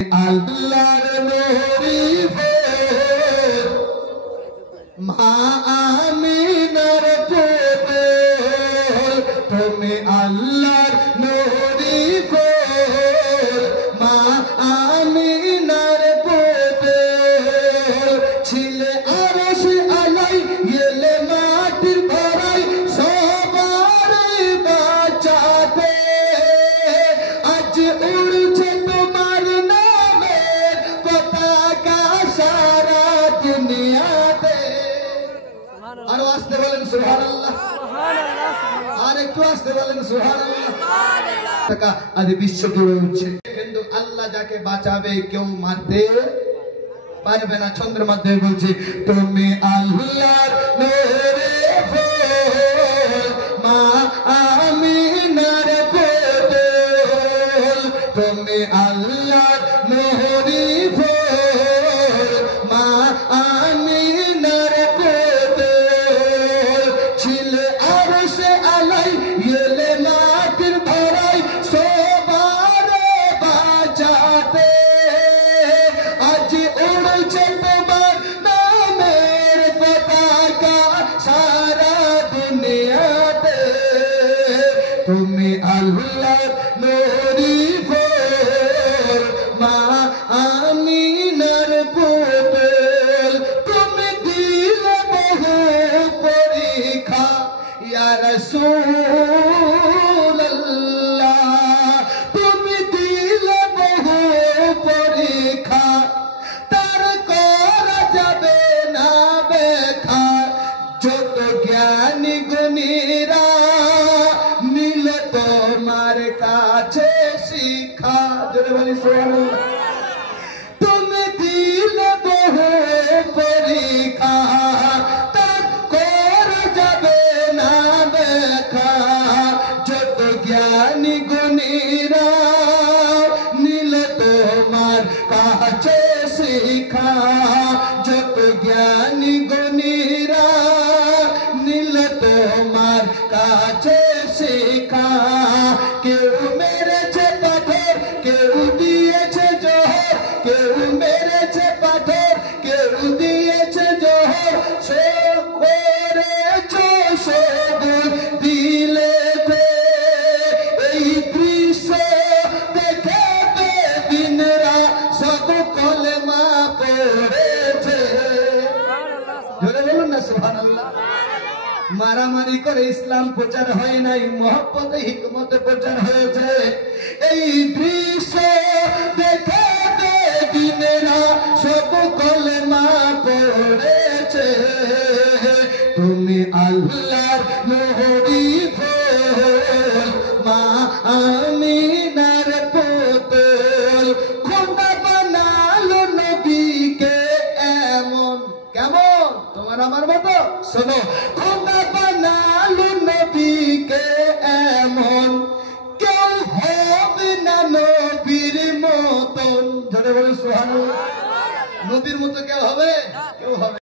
আল্লাহর নূরি ফের মা আমিনার পুত্র তুমি আল্লাহর নূরি ফের মা আমিনার পুত্র ছিলে আরশ আলাই গেলে মাটির ভরাই সবার বাঁচাতে আজ উড়ছে তোমার নামের পতাকা সারা দুনিয়াতে। আরো আসতে বলেন সুবহানাল্লাহ, আর একটু আসতে বলেন সুবহানাল্লাহ। আজ বিশ্ব জুড়ে উঠছে, কিন্তু আল্লাহ যাকে বাঁচাবে কেউ মারতে পারবে না। ছন্দের মাধ্যমে বলছি তুমি আল্লাহর নূরে ফুল মা আমিনার পুত্র তুমি আল্লাহর নূরে ফুল মা আমিনার পুত্র ছিলে আরশ আলাই গেলে মাটির ভরাই সবার বাঁচাতে আজ উড়ছে তোমার নামের পতাকা সারা দুনিয়াতে। তুমি আল্লাহর নূরি ফুল মা আমিনার পুত্র তুমি দিলে বহু পরীক্ষা ইয়া রাসূলুল্লাহ তুমি দিলে বহু পরীক্ষা তার করা যাবে না ব্যাখ্যা যত জ্ঞানী গুণীরা মিলে তোমার কাছে শিক্ষা। জোরে বলি সুবহানাল্লাহ। তুমি দিলে বহু পরীক্ষা তার করা যাবে না ব্যাখ্যা যত জ্ঞানী গুণীরা নিলে তোমার কাছে শিক্ষা যত জ্ঞানী গুণীরা নিলে তোমার কাছে শিক্ষা। কেউ মেরেছে পাথর কেউ দিয়েছে জোহর কেউ মেরেছে পাথর কেউ দিয়েছে জোহর সে করেছে সবুর দিলেতে এই দৃশ্য দেখে বেদিনরা সব কলেমা পড়েছে। জোরে বলুন না সুবহানাল্লাহ। মারামারি করে ইসলাম প্রচার হয় নাই, মহব্বত হিকমত প্রচার হয়েছে। এই দৃশ্য দেখে বেদিনরা সব কলেমা পড়েছে। তুমি আল্লাহর নূরি ফুল মা আমিনার পুত্র খোদা বানালো নবীকে এমন কেমন তোমার আমার মতো। শোনো খোদা বানালো নবীকে এমন কেউ হবে না নবীর মতন। জোরে বলো সুবহানাল্লাহ। নবীর মতো কেউ হবে? কেউ হবে